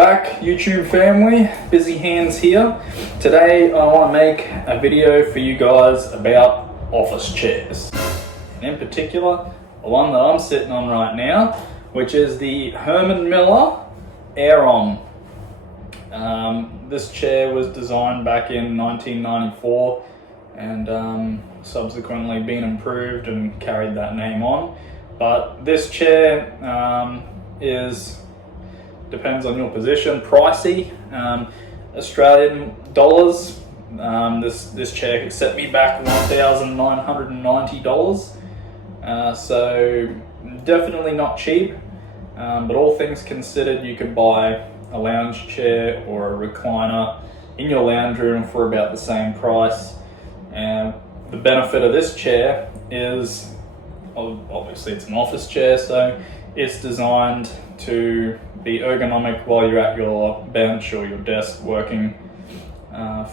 back, YouTube family. Busy hands here. Today I want to make a video for you guys about office chairs. And in particular, the one that I'm sitting on right now, which is the Herman Miller Aeron. This chair was designed back in 1994 and subsequently been improved and carried that name on. But this chair depends on your position, pricey. Australian dollars. This chair could set me back $1,990. So definitely not cheap. But all things considered, you could buy a lounge chair or a recliner in your lounge room for about the same price. And the benefit of this chair is, obviously it's an office chair, so it's designed to be ergonomic while you're at your bench or your desk working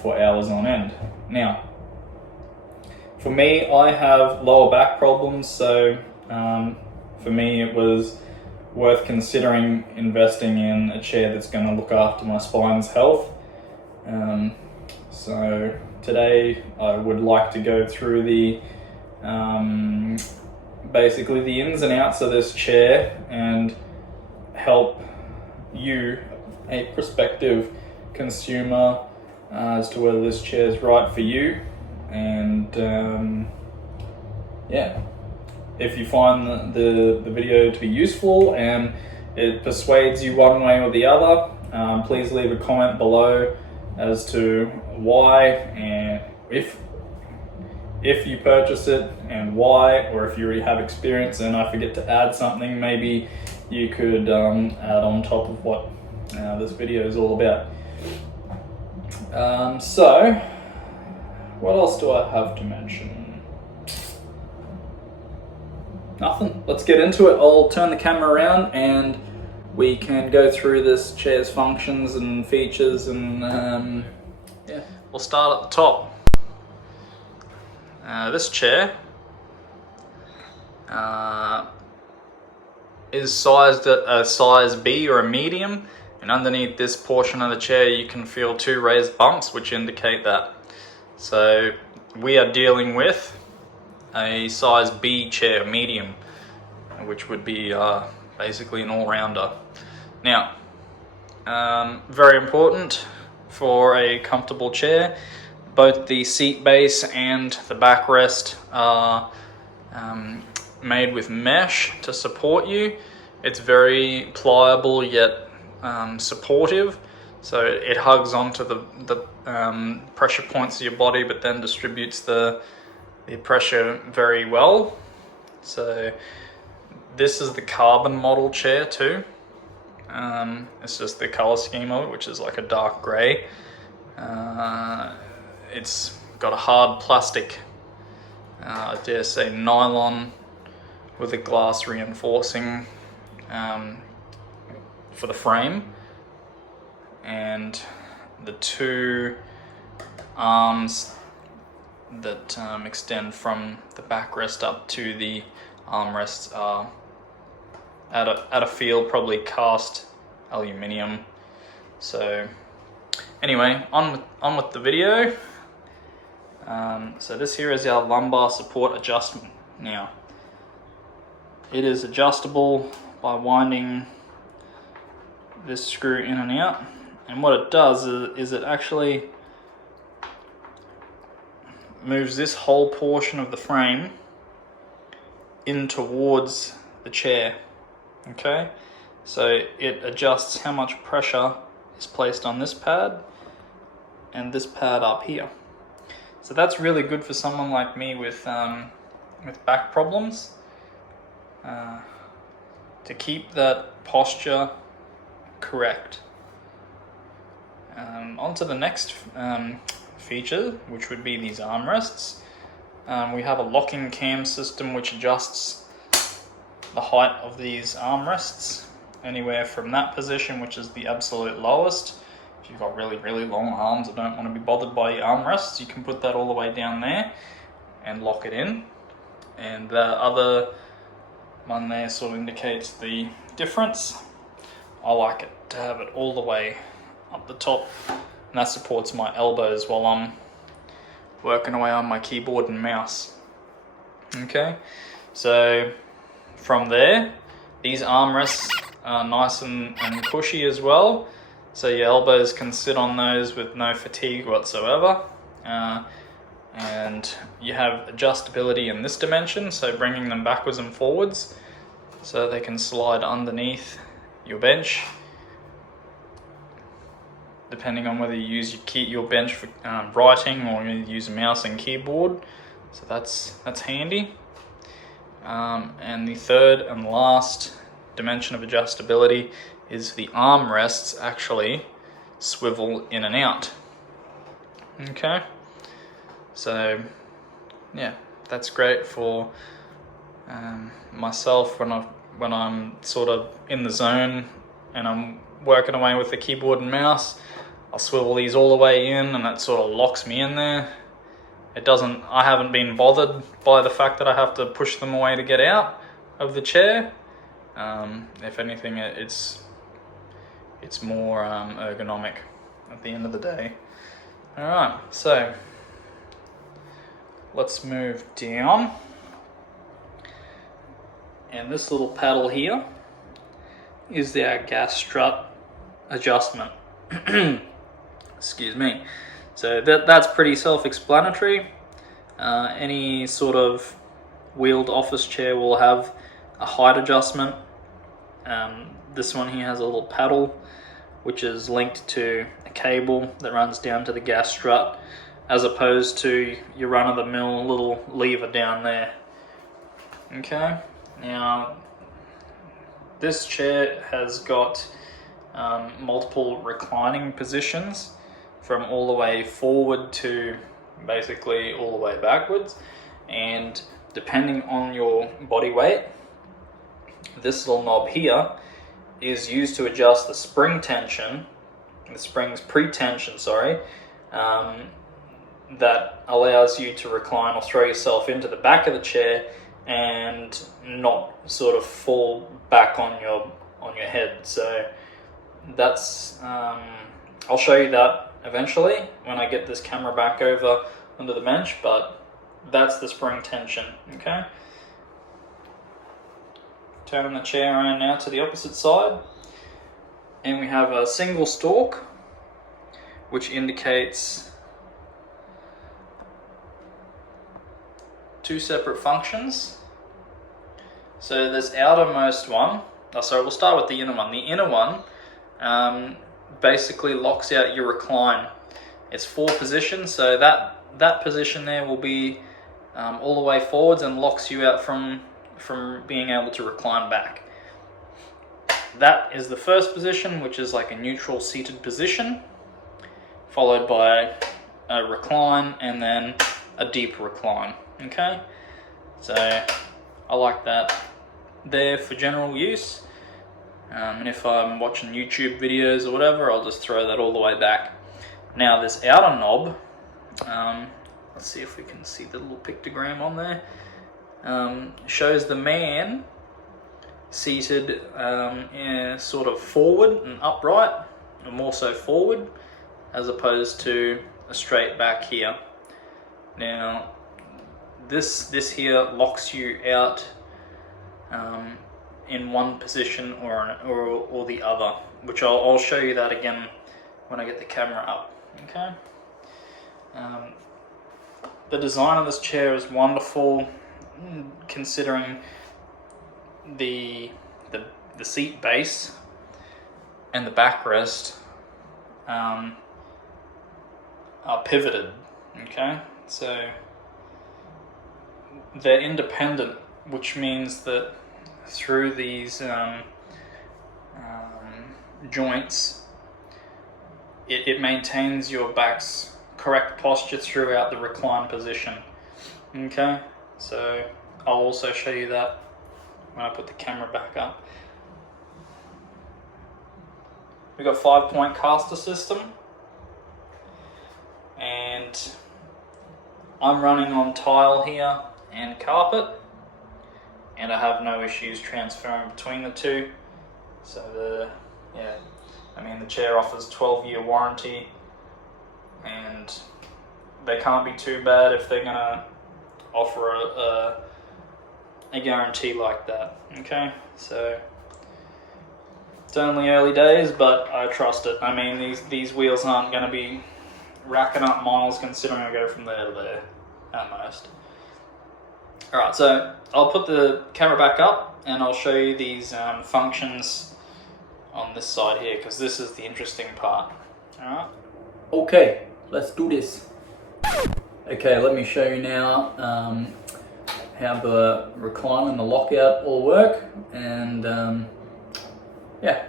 for hours on end. Now, for me, I have lower back problems, so for me it was worth considering investing in a chair that's going to look after my spine's health. So today I would like to go through the basically the ins and outs of this chair and help you, a prospective consumer, as to whether this chair is right for you. And yeah, if you find the video to be useful and it persuades you one way or the other, please leave a comment below as to why, and if you purchase it and why, or if you already have experience and I forget to add something, maybe you could add on top of what this video is all about. So what else do I have to mention? Nothing. Let's get into it. I'll turn the camera around and we can go through this chair's functions and features, and yeah, we'll start at the top. This chair is sized at a size B or a medium, and underneath this portion of the chair you can feel two raised bumps which indicate that. So we are dealing with a size B chair, medium, which would be basically an all-rounder. Now, very important for a comfortable chair, both the seat base and the backrest are made with mesh to support you. It's very pliable yet supportive, so it hugs onto the pressure points of your body, but then distributes the pressure very well. So this is the carbon model chair too. It's just the color scheme of it, which is like a dark gray. It's got a hard plastic, I dare say nylon, with a glass reinforcing for the frame, and the two arms that extend from the backrest up to the armrests are at a feel probably cast aluminium. So anyway, on with the video. So this here is our lumbar support adjustment. Now, it is adjustable by winding this screw in and out, and what it does is it actually moves this whole portion of the frame in towards the chair. Okay, so it adjusts how much pressure is placed on this pad and this pad up here. So that's really good for someone like me with back problems, to keep that posture correct. On to the next feature, which would be these armrests. We have a locking cam system which adjusts the height of these armrests anywhere from that position, which is the absolute lowest. If you've got really long arms or don't want to be bothered by your armrests, you can put that all the way down there and lock it in. And the other one there sort of indicates the difference. I like it to have it all the way up the top, and that supports my elbows while I'm working away on my keyboard and mouse. Okay, so from there, these armrests are nice and cushy as well, so your elbows can sit on those with no fatigue whatsoever. And you have adjustability in this dimension, so bringing them backwards and forwards so they can slide underneath your bench, depending on whether you use your bench for writing or you use a mouse and keyboard. So that's handy. And the third and last dimension of adjustability is the armrests actually swivel in and out. Okay. So yeah, that's great for myself when I'm sort of in the zone and I'm working away with the keyboard and mouse. I'll swivel these all the way in, and that sort of locks me in there. I haven't been bothered by the fact that I have to push them away to get out of the chair. If anything, it's more ergonomic at the end of the day. All right, so let's move down. And this little paddle here is our gas strut adjustment. Excuse me. So that's pretty self-explanatory. Any sort of wheeled office chair will have a height adjustment. This one here has a little paddle which is linked to a cable that runs down to the gas strut, as opposed to your run-of-the-mill little lever down there. Okay, now this chair has got multiple reclining positions, from all the way forward to basically all the way backwards, and depending on your body weight, this little knob here is used to adjust the spring tension, the spring's pre-tension, sorry, that allows you to recline or throw yourself into the back of the chair and not sort of fall back on your head. So that's I'll show you that eventually when I get this camera back over under the bench, but that's the spring tension. Okay, turning the chair around now to the opposite side, and we have a single stalk, which indicates two separate functions. So this outermost one, sorry, we'll start with the inner one. The inner one basically locks out your recline. It's 4 positions, so that position there will be all the way forwards and locks you out from being able to recline back. That is the first position, which is like a neutral seated position, followed by a recline and then a deep recline. Okay, so I like that there for general use, and if I'm watching YouTube videos or whatever, I'll just throw that all the way back. Now this outer knob, let's see if we can see the little pictogram on there, shows the man seated sort of forward and upright, or more so forward, as opposed to a straight back here. Now this here locks you out in one position or the other, which I'll show you that again when I get the camera up. Okay. The design of this chair is wonderful, considering the seat base and the backrest are pivoted. Okay, so they're independent, which means that through these joints, it maintains your back's correct posture throughout the recline position. Okay, so I'll also show you that when I put the camera back up. We've got 5-point caster system, and I'm running on tile here and carpet, and I have no issues transferring between the two. So yeah, I mean the chair offers 12-year warranty, and they can't be too bad if they're gonna offer a guarantee like that. Okay, so it's only early days, but I trust it. I mean, these wheels aren't gonna be racking up miles considering I go from there to there at most. Alright, so I'll put the camera back up and I'll show you these functions on this side here, because this is the interesting part. Alright? Okay, let's do this. Okay, let me show you now how the recline and the lockout all work, and yeah.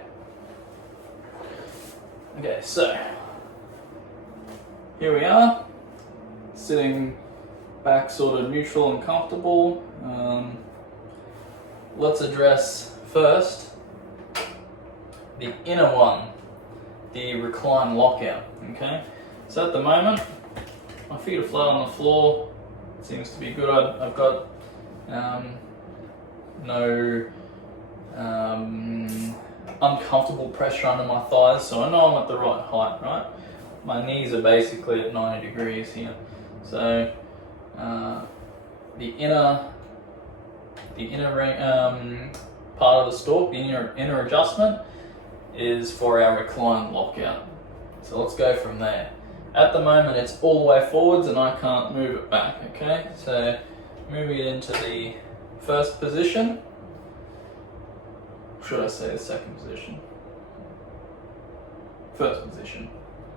Okay, so here we are, sitting back sort of neutral and comfortable. Let's address first the inner one, the recline lockout. Okay, so at the moment my feet are flat on the floor. It seems to be good. I've got no uncomfortable pressure under my thighs, so I know I'm at the right height, right? My knees are basically at 90 degrees here. So the inner part of the stalk, the inner adjustment, is for our recline lockout. So let's go from there. At the moment it's all the way forwards and I can't move it back, okay? So moving it into the first position. Should I say the second position? First position,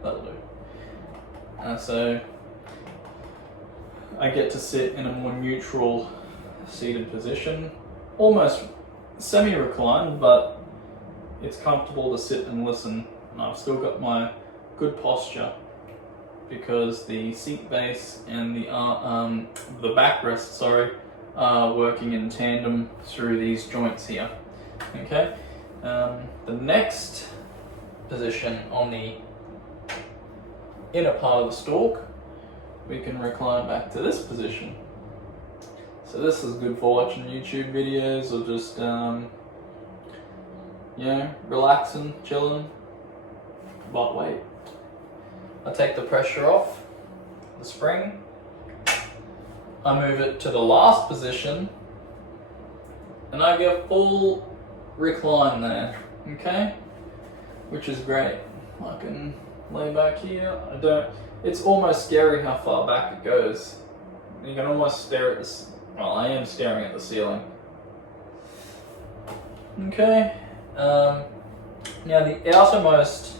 that'll do. So I get to sit in a more neutral seated position, almost semi-reclined, but it's comfortable to sit and listen. And I've still got my good posture because the seat base and the backrest, are working in tandem through these joints here. Okay, the next position on the inner part of the stalk, we can recline back to this position. So this is good for watching YouTube videos or just you know, relaxing, chilling. But wait, I take the pressure off the spring, I move it to the last position, and I get full recline there, okay? Which is great. I can lay back here. It's almost scary how far back it goes. You can almost stare at this. Well, I am staring at the ceiling. Okay. Now the outermost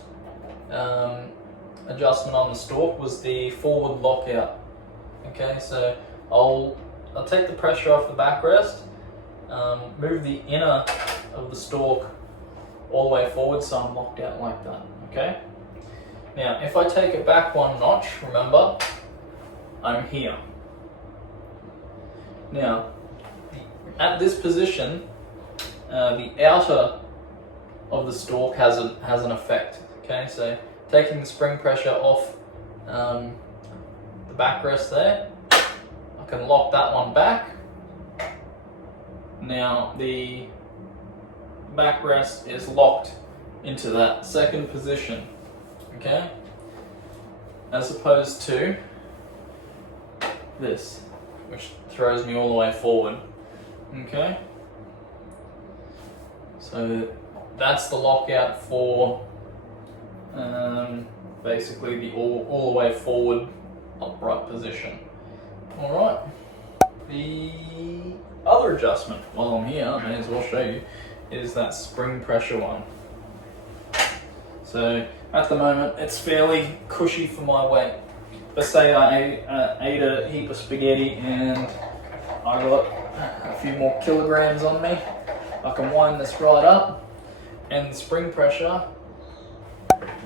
adjustment on the stalk was the forward lockout. Okay, so I'll take the pressure off the backrest, move the inner of the stalk all the way forward so I'm locked out like that. Okay. Now, if I take it back one notch, remember, I'm here. Now, at this position, the outer of the stalk has an effect. Okay, so taking the spring pressure off the backrest there, I can lock that one back. Now the backrest is locked into that second position. Okay, as opposed to this, which throws me all the way forward. Okay, so that's the lockout for basically the all the way forward upright position. All right, the other adjustment, while I'm here, I may as well show you, is that spring pressure one. So at the moment it's fairly cushy for my weight. Let's say I ate a heap of spaghetti and I got a few more kilograms on me. I can wind this right up and the spring pressure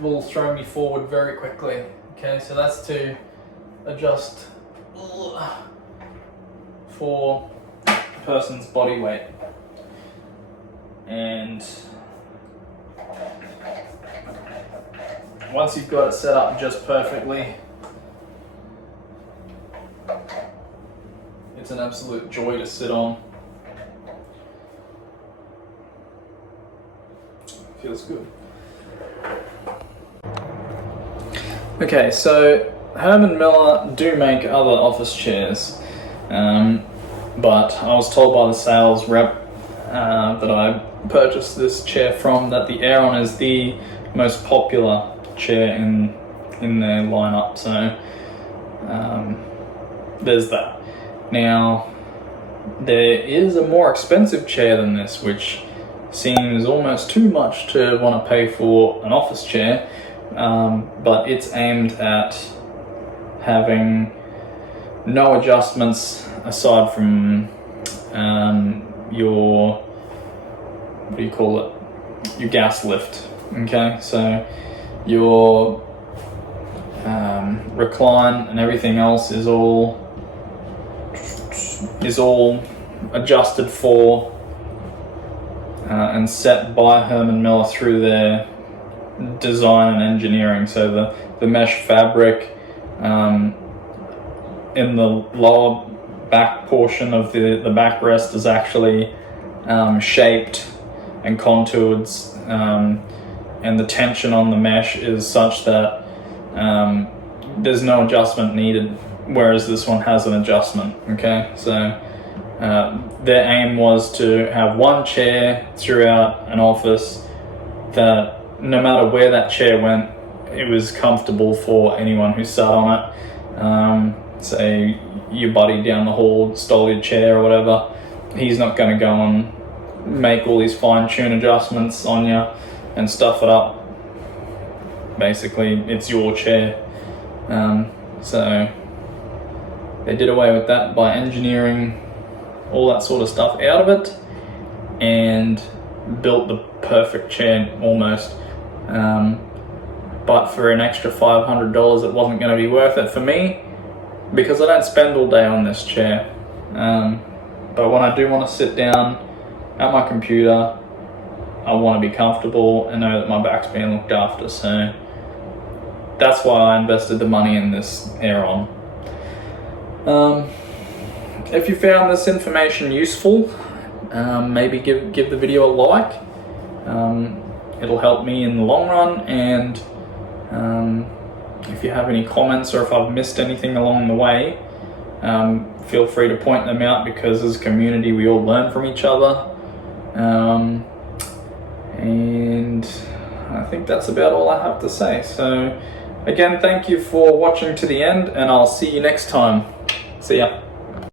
will throw me forward very quickly. Okay, so that's to adjust for a person's body weight. And once you've got it set up just perfectly, it's an absolute joy to sit on. Feels good. Okay, so Herman Miller do make other office chairs, but I was told by the sales rep that I purchased this chair from that the Aeron is the most popular chair in their lineup, so there's that. Now, there is a more expensive chair than this, which seems almost too much to want to pay for an office chair, but it's aimed at having no adjustments aside from your, what do you call it, your gas lift. Okay, so your recline and everything else is all adjusted for and set by Herman Miller through their design and engineering. So the mesh fabric in the lower back portion of the backrest is actually shaped and contoured, and the tension on the mesh is such that there's no adjustment needed, whereas this one has an adjustment. Okay, so their aim was to have one chair throughout an office that no matter where that chair went, it was comfortable for anyone who sat on it. Say your buddy down the hall stole your chair or whatever, he's not going to go and make all these fine-tune adjustments on you and stuff it up. Basically, it's your chair. So they did away with that by engineering all that sort of stuff out of it and built the perfect chair almost. But for an extra $500, it wasn't going to be worth it for me because I don't spend all day on this chair. But when I do want to sit down at my computer, I want to be comfortable and know that my back's being looked after. So that's why I invested the money in this Aeron. If you found this information useful, maybe give the video a like. It'll help me in the long run, and if you have any comments or if I've missed anything along the way, feel free to point them out, because as a community we all learn from each other. And I think that's about all I have to say. So again, thank you for watching to the end, and I'll see you next time. See ya.